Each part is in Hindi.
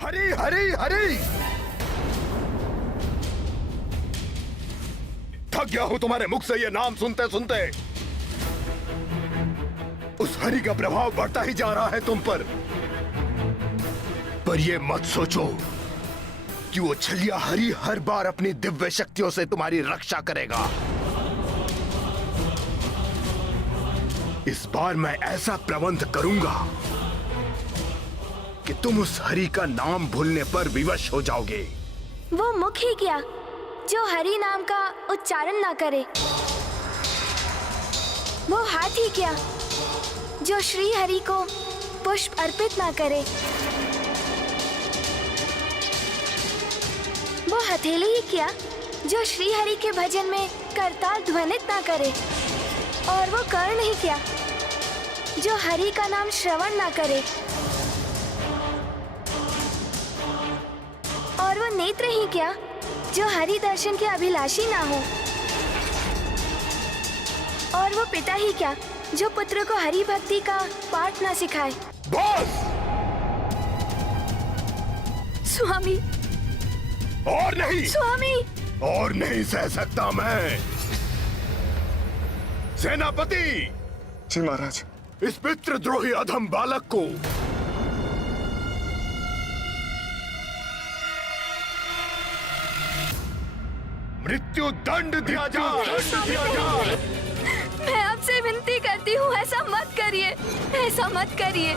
हरी हरी हरी, थक गया हूं तुम्हारे मुख से ये नाम सुनते सुनते। उस हरि का प्रभाव बढ़ता ही जा रहा है तुम पर ये मत सोचो कि वो छलिया हरि हर बार अपनी दिव्य शक्तियों से तुम्हारी रक्षा करेगा। इस बार मैं ऐसा प्रबंध करूंगा कि तुम उस हरि का नाम भूलने पर विवश हो जाओगे। वो मुख ही क्या जो हरि नाम का उच्चारण ना करे? वो हाथ ही क्या जो श्री हरि को पुष्प अर्पित ना करे? वो हथेली ही क्या जो श्री हरि के भजन में करताल ध्वनित ना करे? और वो कर्ण ही क्या जो हरि का नाम श्रवण ना करे? और वो नेत्र ही क्या जो हरि दर्शन के अभिलाषी ना हो? और वो पिता ही क्या जो पुत्र को हरि भक्ति का पाठ ना सिखाए? बस! स्वामी! और नहीं! स्वामी! और नहीं सह सकता मैं। सेनापति! जी महाराज। इस पितृद्रोही अधम बालक को मृत्यु दंड दिया जाए। मैं आपसे विनती करती हूँ, ऐसा मत करिए, ऐसा मत करिए।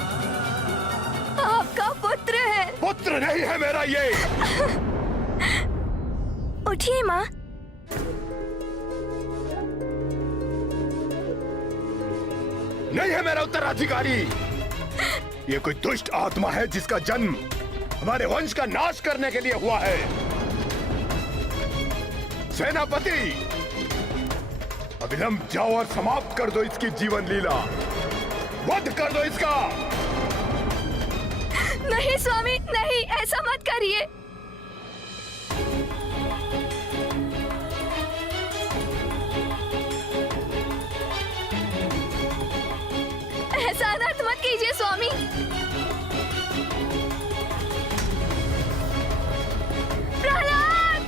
आपका पुत्र है। पुत्र नहीं है मेरा ये। उठिए माँ। नहीं है मेरा उत्तराधिकारी। ये कोई दुष्ट आत्मा है जिसका जन्म हमारे वंश का नाश करने के लिए हुआ है। सेनापति, अविलंब जाओ और समाप्त कर दो इसकी जीवन लीला। वध कर दो इसका। नहीं स्वामी, नहीं, ऐसा मत करिए। ऐसा अनर्थ मत कीजिए स्वामी। प्रहलाद,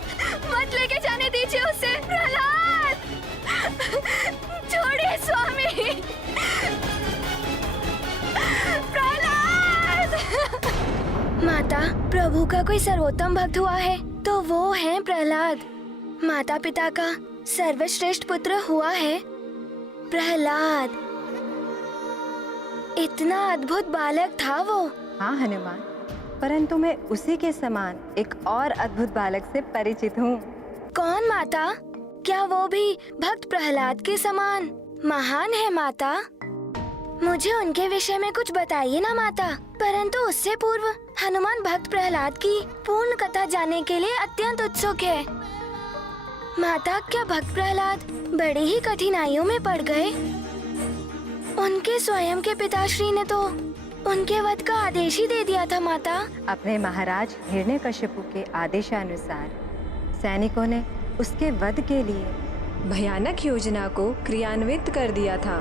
मत लेके जाने दीजिए उसे। प्रहलाद, छोड़िए स्वामी। प्रहलाद! माता, प्रभु का कोई सर्वोत्तम भक्त हुआ है तो वो है प्रहलाद। माता पिता का सर्वश्रेष्ठ पुत्र हुआ है प्रहलाद। इतना अद्भुत बालक था वो। हाँ हनुमान, परंतु मैं उसी के समान एक और अद्भुत बालक से परिचित हूँ। कौन माता? क्या वो भी भक्त प्रहलाद के समान महान है माता? मुझे उनके विषय में कुछ बताइए ना माता। परंतु उससे पूर्व हनुमान भक्त प्रहलाद की पूर्ण कथा जानने के लिए अत्यंत उत्सुक है। माता, क्या भक्त प्रहलाद बड़ी ही कठिनाइयों में पड़ गए? उनके स्वयं के पिताश्री ने तो उनके वध का आदेश ही दे दिया था माता। अपने महाराज हिरण्यकशिपु के आदेशानुसार सैनिकों ने उसके वध के लिए भयानक योजना को क्रियान्वित कर दिया था।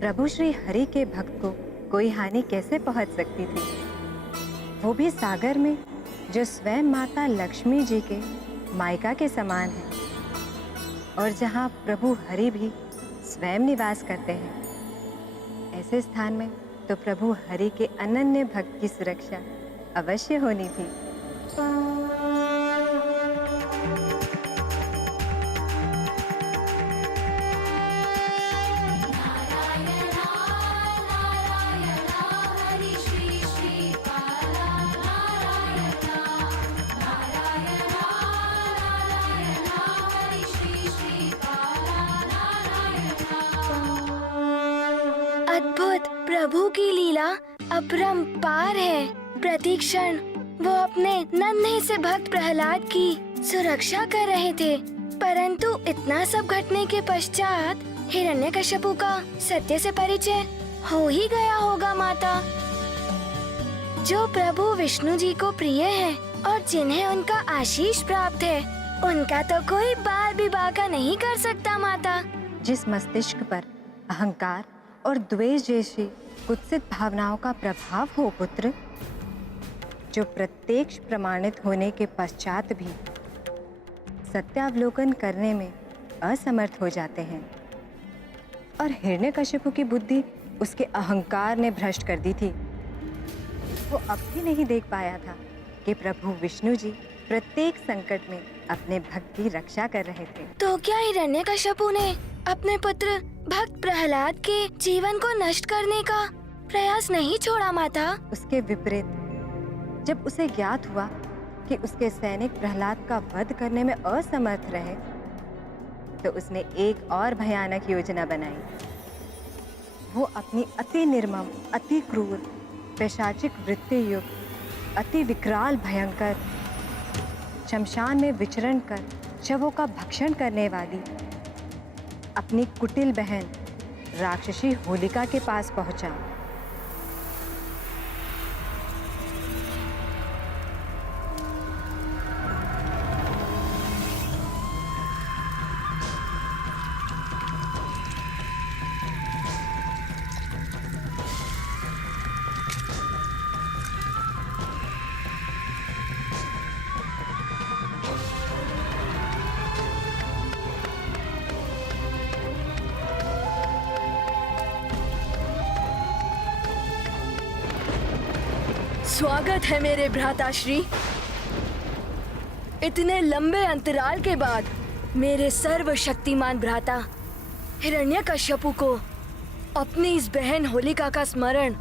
प्रभु श्री हरि के भक्त को कोई हानि कैसे पहुंच सकती थी, वो भी सागर में जो स्वयं माता लक्ष्मी जी के मायका के समान है और जहां प्रभु हरि भी स्वयं निवास करते हैं। ऐसे स्थान में तो प्रभु हरि के अनन्य भक्त की सुरक्षा अवश्य होनी थी। अद्भुत प्रभु की लीला अपरंपार है। प्रति क्षण वो अपने नन्हे से भक्त प्रहलाद की सुरक्षा कर रहे थे, परंतु इतना सब घटने के पश्चात हिरण्यकश्यपु का सत्य से परिचय हो ही गया होगा माता। जो प्रभु विष्णु जी को प्रिय है और जिन्हें उनका आशीष प्राप्त है, उनका तो कोई बाल भी बाका नहीं कर सकता माता। जिस मस्तिष्क पर अहंकार और द्वेष जैसी कुत्सित भावनाओं का प्रभाव हो पुत्र, जो प्रत्यक्ष प्रमाणित होने के पश्चात भी सत्यावलोकन करने में असमर्थ हो जाते हैं, और हिरण्यकश्यपु की बुद्धि उसके अहंकार ने भ्रष्ट कर दी थी। वो अब भी नहीं देख पाया था कि प्रभु विष्णु जी प्रत्येक संकट में अपने भक्त की रक्षा कर रहे थे। तो क्या हिरण्यकश्यपु ने अपने पुत्र भक्त प्रहलाद के जीवन को नष्ट करने का प्रयास नहीं छोड़ा माता? उसके विपरीत जब उसे ज्ञात हुआ कि उसके सैनिक प्रहलाद का वध करने में असमर्थ रहे, तो उसने एक और भयानक योजना बनाई। वो अपनी अति निर्मम, अति क्रूर, पैशाचिक वृत्ति युक्त, अति विकराल, भयंकर, शमशान में विचरण कर शवों का भक्षण करने वाली अपनी कुटिल बहन राक्षसी होलिका के पास पहुंचा। स्वागत है मेरे भ्राताश्री। इतने लंबे अंतराल के बाद मेरे सर्वशक्तिमान भ्राता हिरण्यकश्यपु को अपनी इस बहन होलिका का स्मरण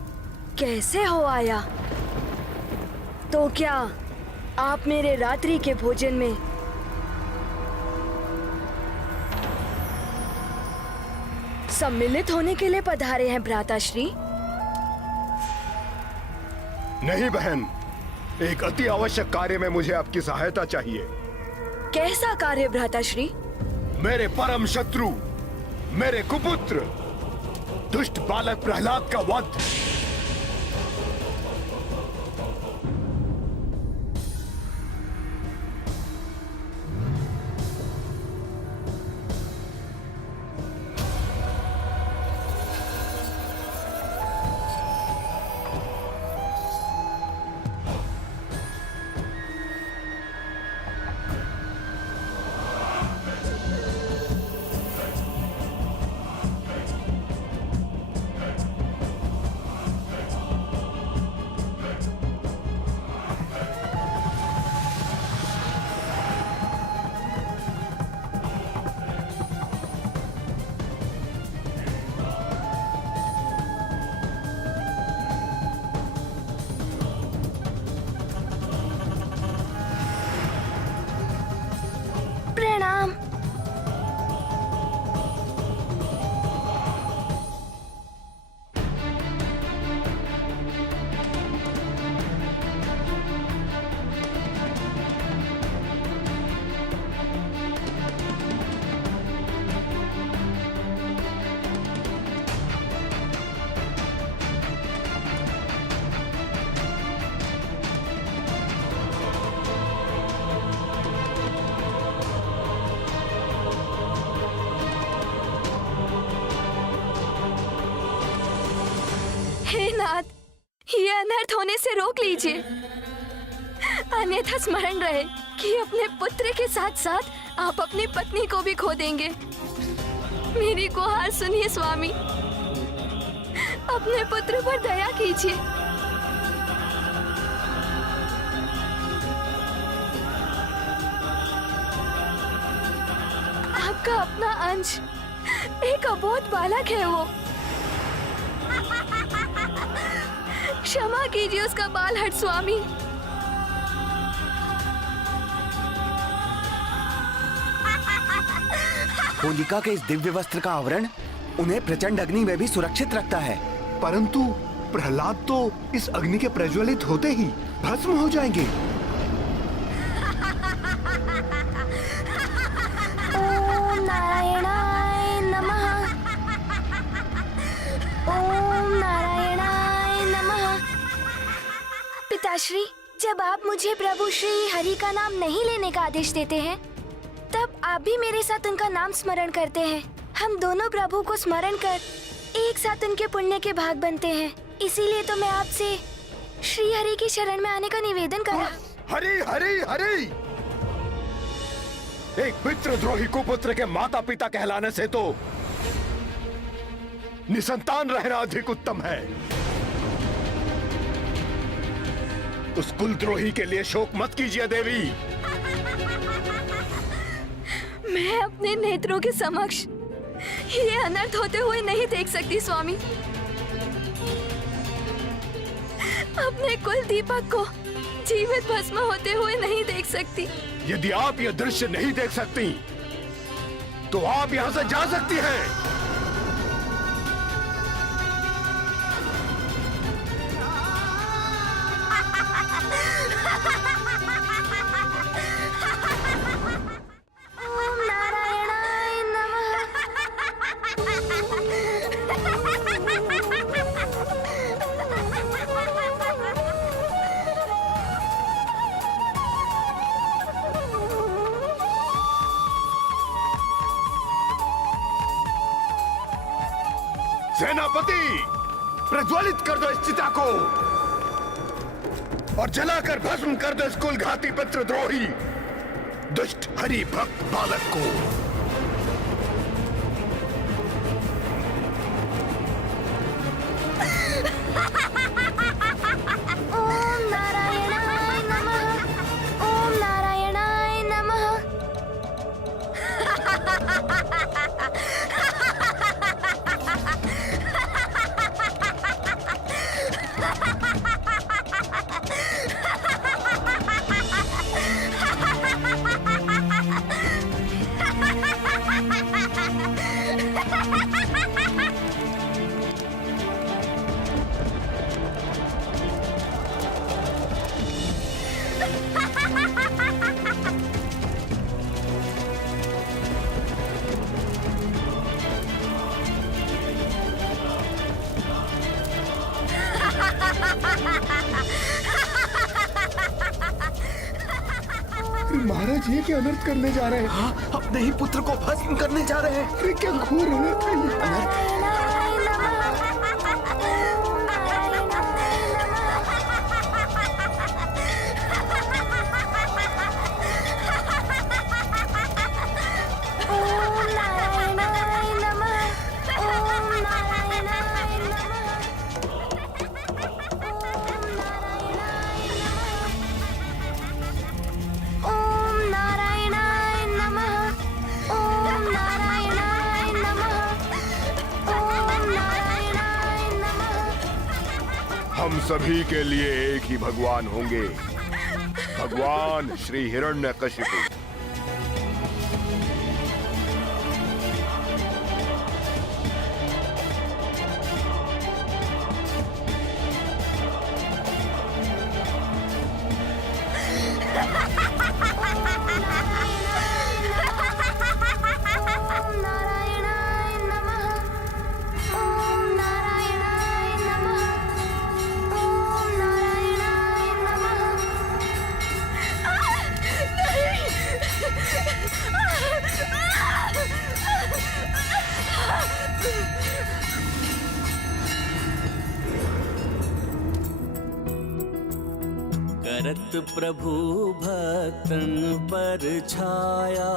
कैसे हो आया? तो क्या आप मेरे रात्रि के भोजन में सम्मिलित होने के लिए पधारे हैं भ्राताश्री? नहीं बहन, एक अति आवश्यक कार्य में मुझे आपकी सहायता चाहिए। कैसा कार्य भ्राताश्री? मेरे परम शत्रु, मेरे कुपुत्र, दुष्ट बालक प्रहलाद का वध। हे नाथ, ये अनर्थ होने से रोक लीजिए, अन्यथा स्मरण रहे कि अपने पुत्र के साथ साथ आप अपनी पत्नी को भी खो देंगे। मेरी गुहार सुनिए स्वामी, अपने पुत्र पर दया कीजिए। आपका अपना अंश एक अबोध बालक है वो। क्षमा कीजिए उसका बाल हट स्वामी। होलिका के इस दिव्य वस्त्र का आवरण उन्हें प्रचंड अग्नि में भी सुरक्षित रखता है। परंतु प्रहलाद तो इस अग्नि के प्रज्वलित होते ही भस्म हो जाएंगे। ओम नारायणाय नमः। ओम नारायणाय नमः। पिताश्री, जब आप मुझे प्रभु श्री हरि का नाम नहीं लेने का आदेश देते हैं, तब आप भी मेरे साथ उनका नाम स्मरण करते हैं। हम दोनों प्रभु को स्मरण कर एक साथ उनके पुण्य के भाग बनते हैं। इसीलिए तो मैं आपसे श्री हरि की शरण में आने का निवेदन करा। हरि हरि हरि। एक पितृद्रोही कुपुत्र के माता पिता कहलाने से तो निसंतान रहना अधिक उत्तम है। उस कुलद्रोही के लिए शोक मत कीजिए देवी। मैं अपने नेत्रों के समक्ष ये अनर्थ होते हुए नहीं देख सकती स्वामी। अपने कुल दीपक को जीवित भस्म होते हुए नहीं देख सकती। यदि आप यह दृश्य नहीं देख सकती, तो आप यहाँ से जा सकती हैं। ओम नारायणाय नमः। सेनापति, प्रज्वलित कर दो इस चिता को और जलाकर भस्म कर दो इस कुलघाती पितृद्रोही दुष्ट हरि भक्त बालक को। ओम नारायणाय नमः। ओम नारायणाय नमः। महाराज ये क्या अनर्थ करने जा रहे हैं? हाँ, अपने ही पुत्र को भस्म करने जा रहे हैं। अरे क्या घोर अनर्थ है ये। नारायणाय नमः। ओम नारायणाय नमः। ओम नारायणाय नमः। ओम नारायणाय नमः। ओम नारायणाय नमः। ओम नारायणाय नमः। ओम नारायणाय नमः। हम सभी के लिए एक ही भगवान होंगे, भगवान श्री हिरण्यकशिपु। ओम नारायणाय नमः। ओम नारायणाय नमः। ओम नारायणाय नमः। नहीं, करत प्रभु भक्तन पर छाया,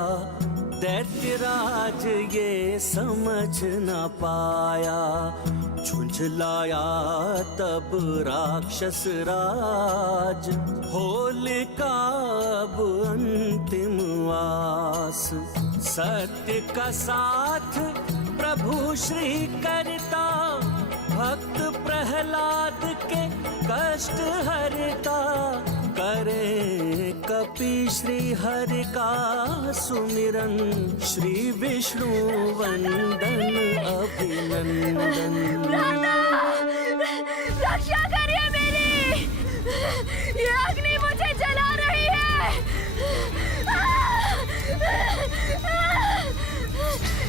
दैत्यराज ये समझ न पाया। झुंझलाया तब राक्षस राज, होलिका अब अंतिम आस। सत्य का साथ प्रभु श्री करता, भक्त प्रहलाद के कष्ट हरता। करे कपि श्री हरि का सुमिरन, श्री विष्णु वंदन अभिनंदन। रक्षा करिए मेरी, ये अग्नि मुझे जला रही है।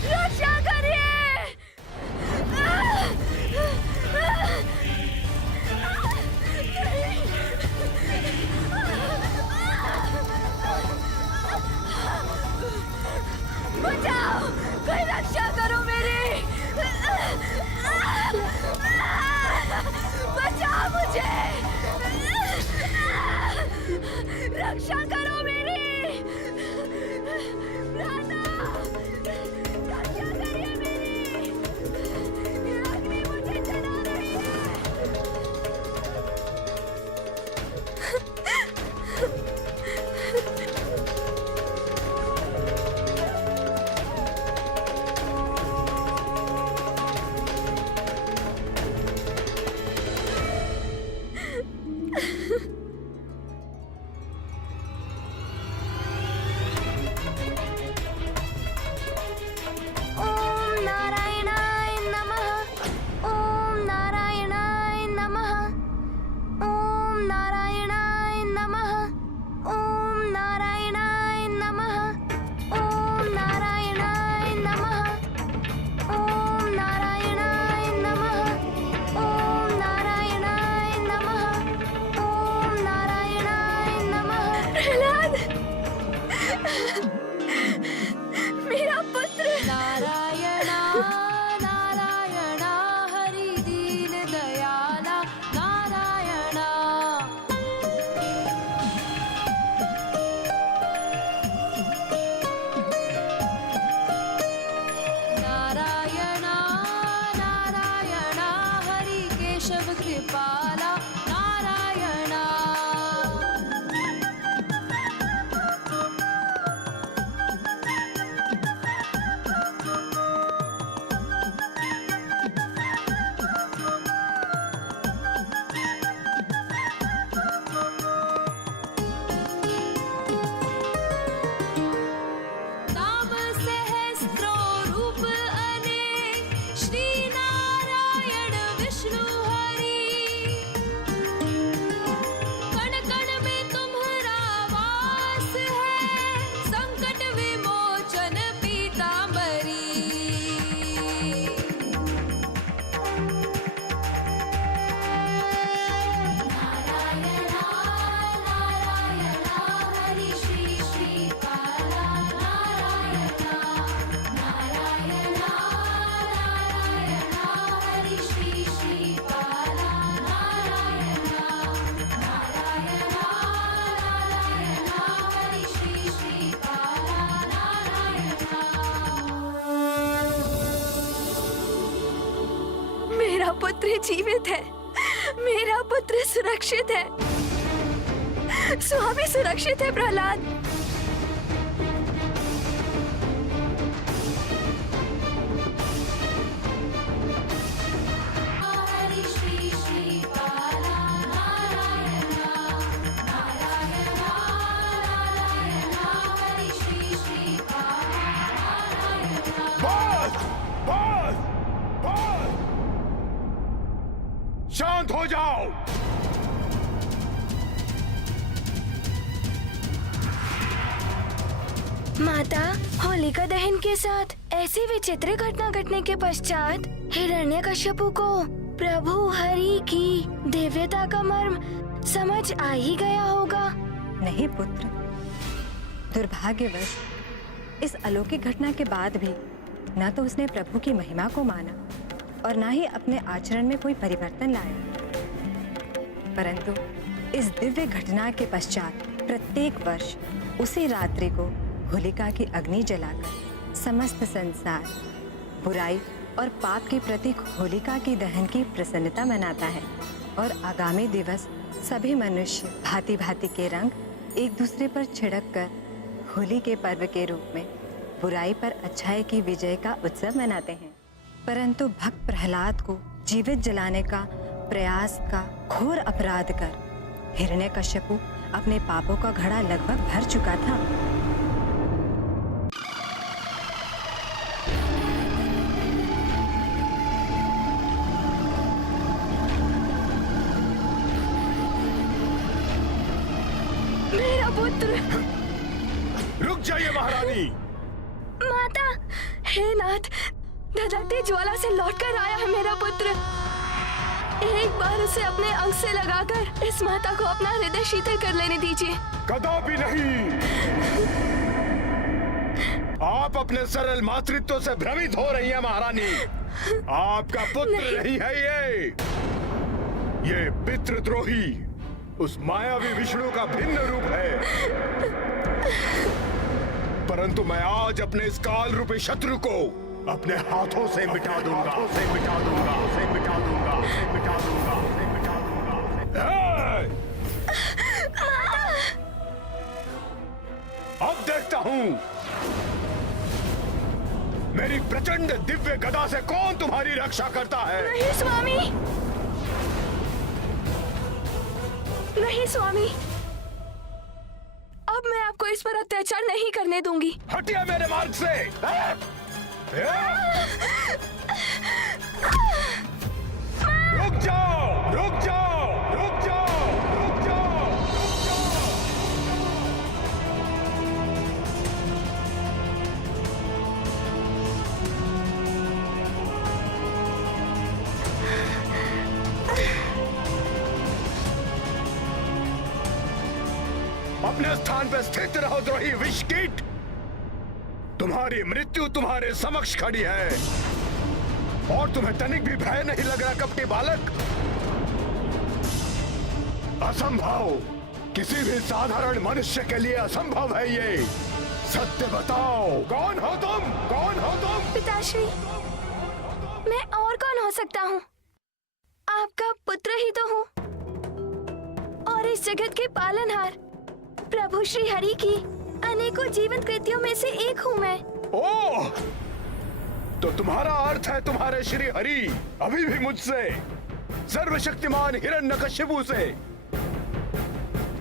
रक्षा करिए। बचाओ, कोई रक्षा करो मेरी। बचाओ मुझे, रक्षा करो मेरी। राधा, रक्षा करिए मेरी, ये अग्नि मुझे जला रही है। मेरा पुत्र जीवित है, मेरा पुत्र सुरक्षित है। स्वामी सुरक्षित है प्रहलाद। शांत हो जाओ। माता, होलिका दहन के साथ ऐसी विचित्र घटना घटने के पश्चात हिरण्यकश्यपु को प्रभु हरि की दिव्यता का मर्म समझ आ ही गया होगा। नहीं पुत्र, दुर्भाग्यवश इस अलौकिक घटना के बाद भी न तो उसने प्रभु की महिमा को माना और न ही अपने आचरण में कोई परिवर्तन लाया, परंतु इस दिव्य घटना के पश्चात प्रत्येक वर्ष उसी रात्रि को होलिका की अग्नि जलाकर समस्त संसार बुराई और पाप के प्रतीक होलिका की दहन की प्रसन्नता मनाता है और आगामी दिवस सभी मनुष्य भांति भांति के रंग एक दूसरे पर छिड़क कर होली के पर्व के रूप में बुराई पर अच्छाई की विजय का उत्सव मनाते हैं। परंतु भक्त प्रहलाद को जीवित जलाने का प्रयास का घोर अपराध कर हिरण्यकश्यपु अपने पापों का घड़ा लगभग भर चुका था। मेरा पुत्र। रुक जाइए महारानी। माता, हे नाथ, धधकती ज्वाला से लौटकर आया है मेरा पुत्र। एक बार उसे अपने अंग से लगाकर इस माता को अपना हृदय शीतल कर लेने दीजिए। कदापि नहीं। आप अपने सरल मातृत्व से भ्रमित हो रही हैं महारानी। आपका पुत्र नहीं है ये पितृद्रोही उस मायावी विष्णु का भिन्न रूप है। परंतु मैं आज अपने इस काल रूपी शत्रु को अपने हाथों से मिटा दूंगा, अब देखता हूं मेरी प्रचंड दिव्य गदा से कौन तुम्हारी रक्षा करता है। नहीं स्वामी, नहीं स्वामी, अब मैं आपको इस पर अत्याचार नहीं करने दूंगी। हटिए मेरे मार्ग से। रुक जाओ, रुक जाओ, रुक जाओ, रुक जाओ, रुक जाओ। अपने स्थान पर स्थित रहो द्रोही विषकीट। तुम्हारी मृत्यु तुम्हारे समक्ष खड़ी है और तुम्हें तनिक भी भय नहीं लग रहा कपटी बालक। असंभव, किसी भी साधारण मनुष्य के लिए असंभव है ये। सत्य बताओ, कौन हो तुम, कौन हो तुम? पिताश्री, मैं और कौन हो सकता हूँ? आपका पुत्र ही तो हूँ और इस जगत के पालनहार प्रभु श्री हरि की अनेकों जीवंत कृतियों में से एक हूँ मैं। ओह, तो तुम्हारा अर्थ है तुम्हारे श्री हरि अभी भी मुझसे, सर्वशक्तिमान हिरण्यकश्यपु से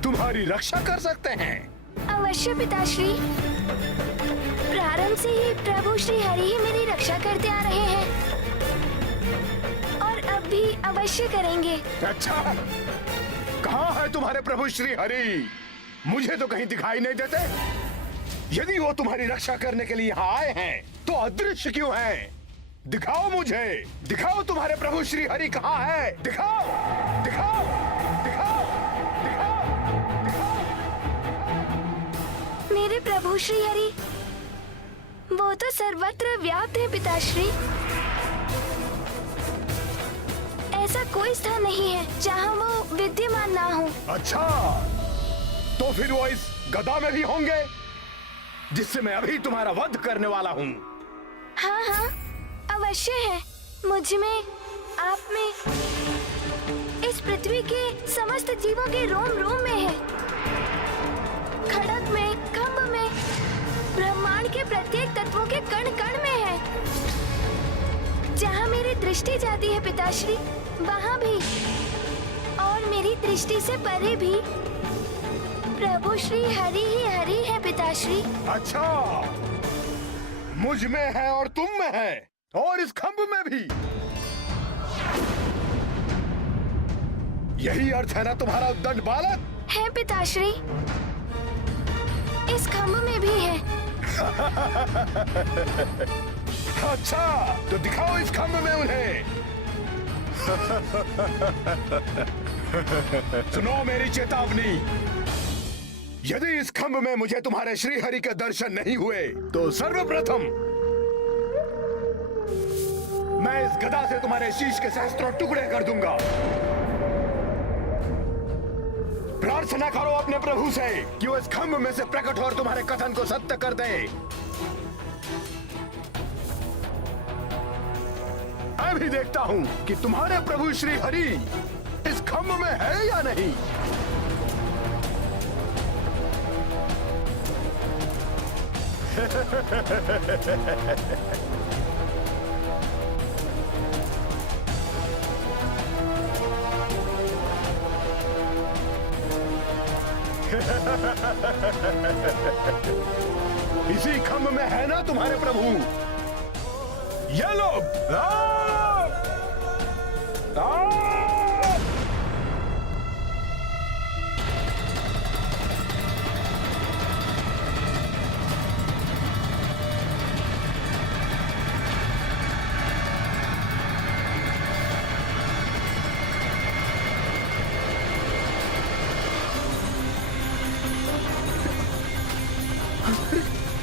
तुम्हारी रक्षा कर सकते हैं? अवश्य पिताश्री, प्रारंभ से ही प्रभु श्री हरि ही मेरी रक्षा करते आ रहे हैं और अब भी अवश्य करेंगे। अच्छा, कहाँ है तुम्हारे प्रभु श्री हरि? मुझे तो कहीं दिखाई नहीं देते। यदि वो तुम्हारी रक्षा करने के लिए यहाँ आए हैं तो अदृश्य क्यों हैं? दिखाओ मुझे, दिखाओ तुम्हारे प्रभु श्री हरि कहाँ है? दिखाओ, दिखाओ, दिखाओ, दिखाओ, दिखाओ। मेरे प्रभु श्री हरि वो तो सर्वत्र व्याप्त है पिताश्री। ऐसा कोई स्थान नहीं है जहाँ वो विद्यमान ना हो। अच्छा, तो फिर वो इस गदा में भी होंगे जिससे मैं अभी तुम्हारा वध करने वाला हूँ। हाँ हाँ, अवश्य है। मुझ में, आप में, इस पृथ्वी के समस्त जीवों के रोम रोम में है। खड़क में, खम्भ में, ब्रह्मांड के प्रत्येक तत्वों के कण कण में है। जहाँ मेरी दृष्टि जाती है पिताश्री, वहाँ भी, और मेरी दृष्टि से परे भी प्रभु श्री हरि ही हरि है पिताश्री। अच्छा, मुझ में है और तुम में है और इस खंभ में भी। यही अर्थ है ना तुम्हारा उद्दंड बालक? है पिताश्री, इस खंभ में भी है। अच्छा, तो दिखाओ इस खंभ में उन्हें। सुनो मेरी चेतावनी, यदि इस खंभ में मुझे तुम्हारे श्री हरि के दर्शन नहीं हुए तो सर्वप्रथम मैं इस गदा से तुम्हारे शीश के सहस्त्रों टुकड़े कर दूंगा। प्रार्थना करो अपने प्रभु से कि वो इस खम्भ में से प्रकट हो और तुम्हारे कथन को सत्य कर दे। मैं भी देखता हूँ कि तुम्हारे प्रभु श्री हरि इस खम्भ में है या नहीं। इसी खम्भ में है ना तुम्हारे प्रभु। ये लो,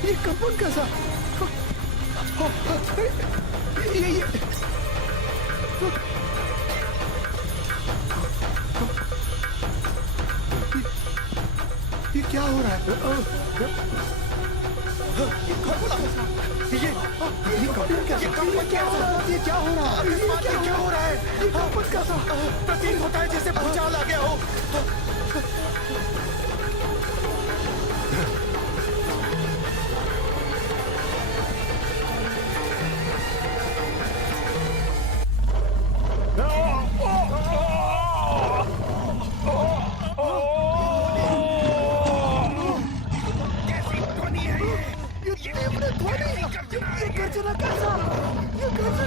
ये कंपन कैसा? ये क्या हो रहा है? ये कंपन कैसा? ये क्या हो रहा है? ये क्या हो रहा है? ये कंपन कैसा? प्रतीत होता है जैसे भूचाल आ गया हो।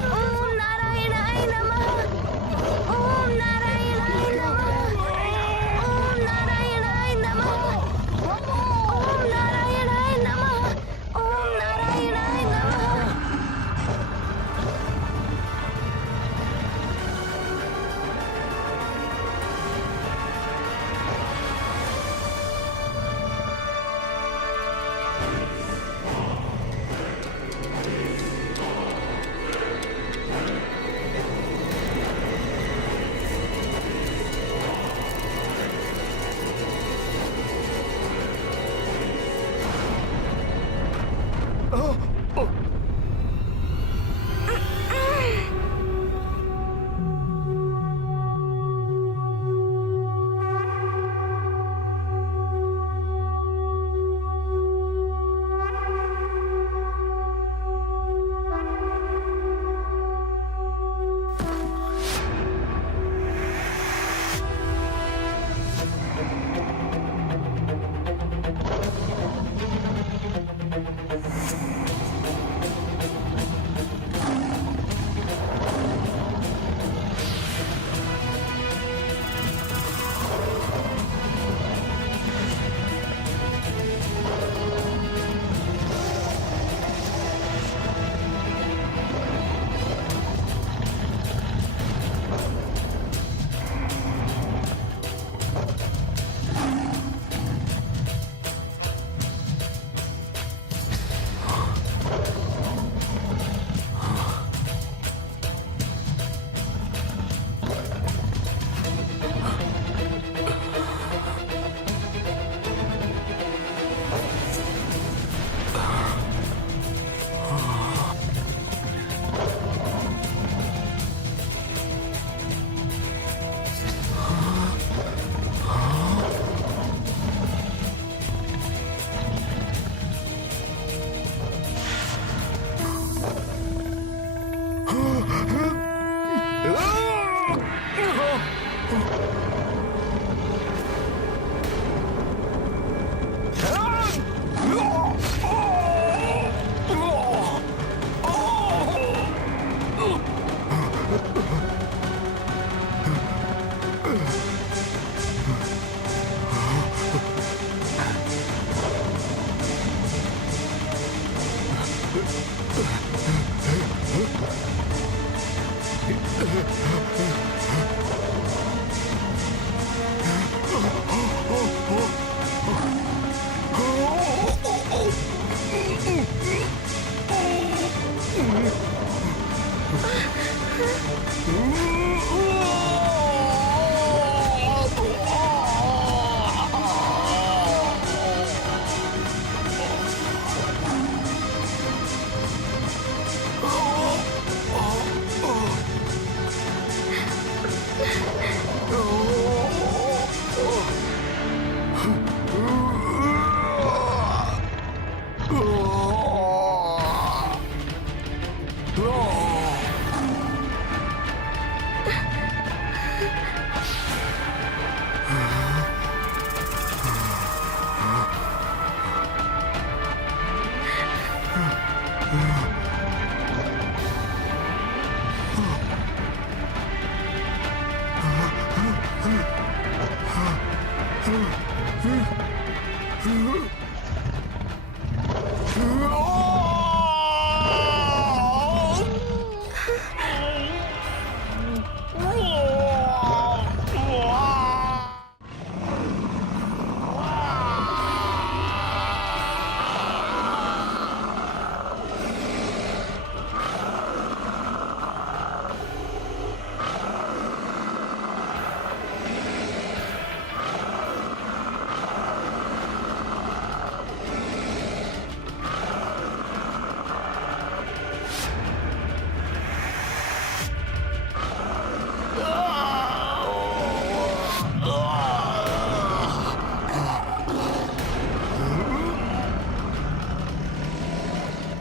ओम नारायणाय नमः। ओम नारायणाय नमः। ओम नारायणाय नमः।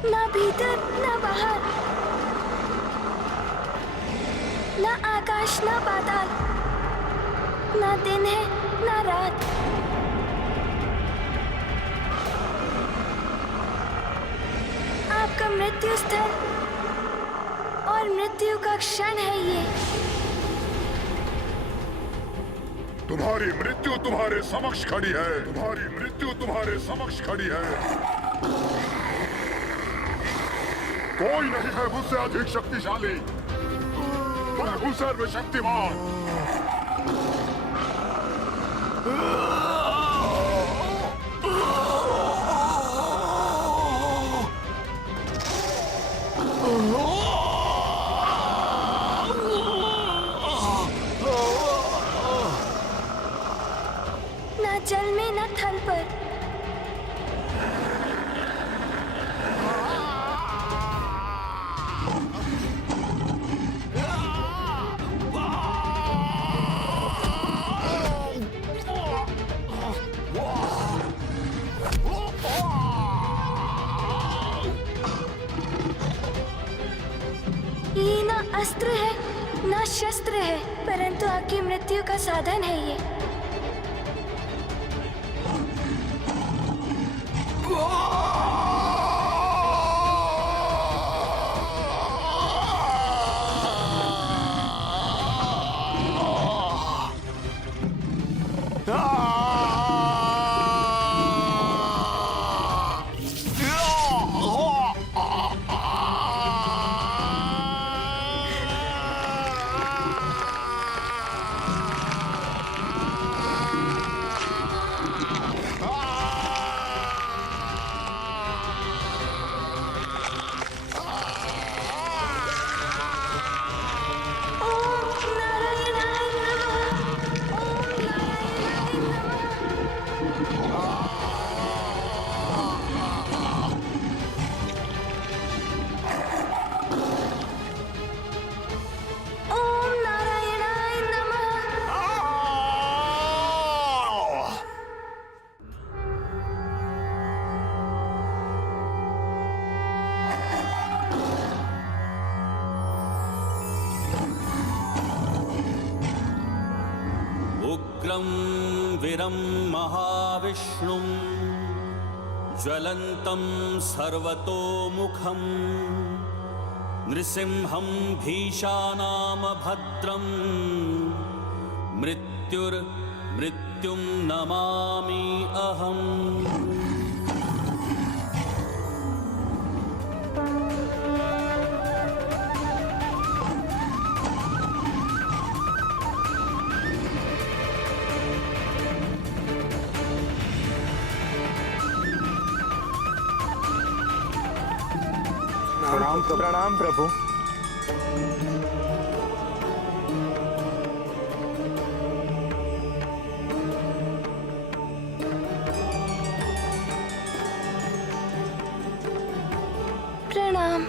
ना भीतर ना बाहर, ना आकाश ना पाताल, ना दिन है ना रात। आपका मृत्यु स्थल और मृत्यु का क्षण है ये। तुम्हारी मृत्यु तुम्हारे समक्ष खड़ी है, तुम्हारी मृत्यु तुम्हारे समक्ष खड़ी है। कोई नहीं है मुझसे अधिक शक्तिशाली, मैं हूं सर्वशक्तिमान। ना जल में ना थल पर, ये ना अस्त्र है ना शस्त्र है, परंतु आपकी मृत्यु का साधन है ये। उग्रं वीरं महाविष्णुं ज्वलन्तं सर्वतोमुखं नृसिंहं भीषानामभद्रं मृत्युं नमामि अहम्। प्रणाम प्रभु। प्रणाम।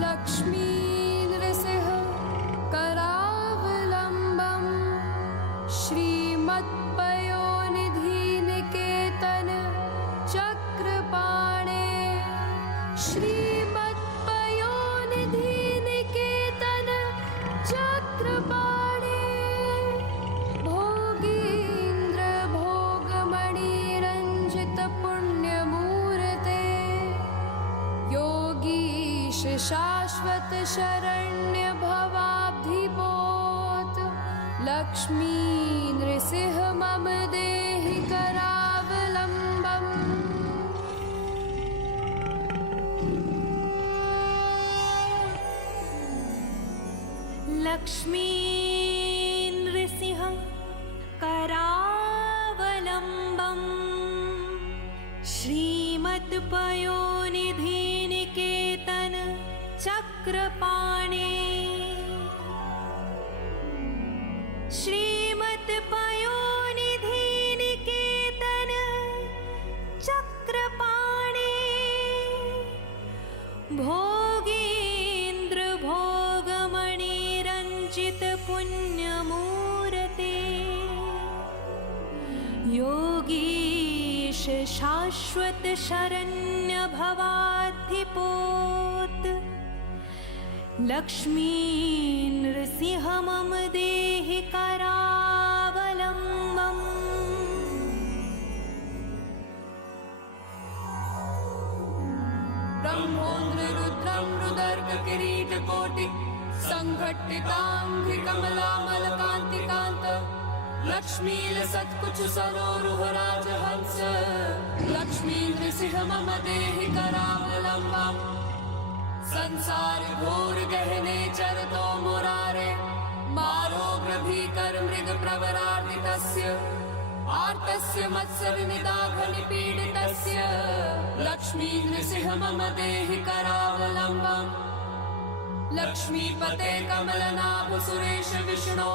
लक्ष्मी नृसिंह करावलंबम श्रीमत्पयोनिधि निकेतन चक्रपाणि शाश्वत शरण्य भवाब्धिपोत लक्ष्मी नृसिंह मम देहि करावलम्बम् लक्ष्मी नृसिंह करावलम्बम् श्रीमत्पयोनिधि निकेतन चक्रपाणे श्रीमत्पयोनिधि निकेतन चक्रपाणे भोगेन्द्र भोगमणिरञ्जित पुण्यमूर्ते योगीश शाश्वत शरण्य भवाधिपोत लक्ष्मी नृसिंह मम देहि करावलम्बम् ब्रह्मोन्द्र रुद्रं रुदर्ग किरीट कोटि संघट्टितांघ्रि कमलामलकान्तिकान्त लक्ष्मी लसत्कुच सरोरुह राजहंस लक्ष्मी नृसिंह मम देहि करावलम्बम् संसार घोर गहने चरतो मुरारे मारोग्र भीकर मृग प्रवरार्दितस्य आर्तस्य मत्सर निदाघ निपीडितस्य लक्ष्मी नृसिंह मम देहि करावलम्बम् लक्ष्मीपते कमलनाभ सुरेश विष्णो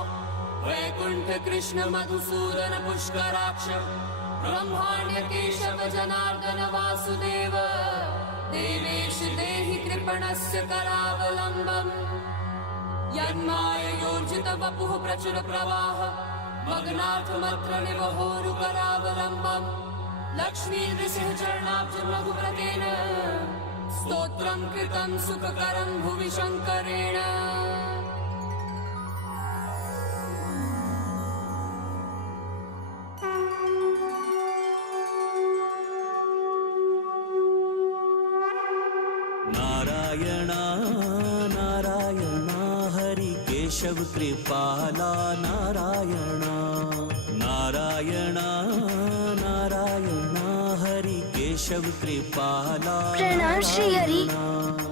वैकुंठ कृष्ण मधुसूदन पुष्कराक्ष ब्रह्माण्य केशव जनार्दन वासुदेव देवेश देहि कृपणस्य करावलम्बम् यन्माययोर्जित वपुः प्रचुर प्रवाह मग्नार्थमत्र निवहोरु करावलम्बम् लक्ष्मी नृसिंह चरणाब्ज मधुव्रतेन स्तोत्रं कृतं सुखकरं भुवि शङ्करेण नारायणा नारायणा हरि केशव कृपाला नारायणा नारायणा नारायणा हरि केशव कृपाला प्रणाम श्री हरि।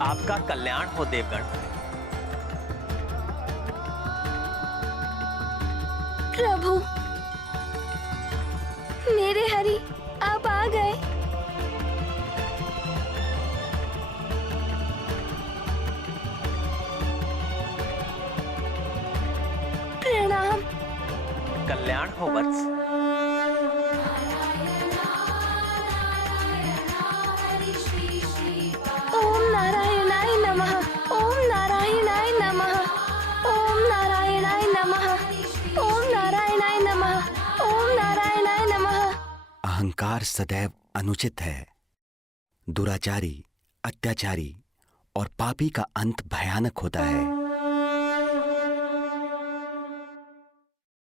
आपका कल्याण हो देवगण। प्रभु मेरे हरि आप आ गए। प्रणाम। कल्याण हो वत्स। ओम नारायणाय नमः। ओम नारायणाय नमः। ओम नारायणाय नमः। ओम नारायणाय नमः। ओम नारायणाय नमः। अहंकार सदैव अनुचित है। दुराचारी, अत्याचारी और पापी का अंत भयानक होता है।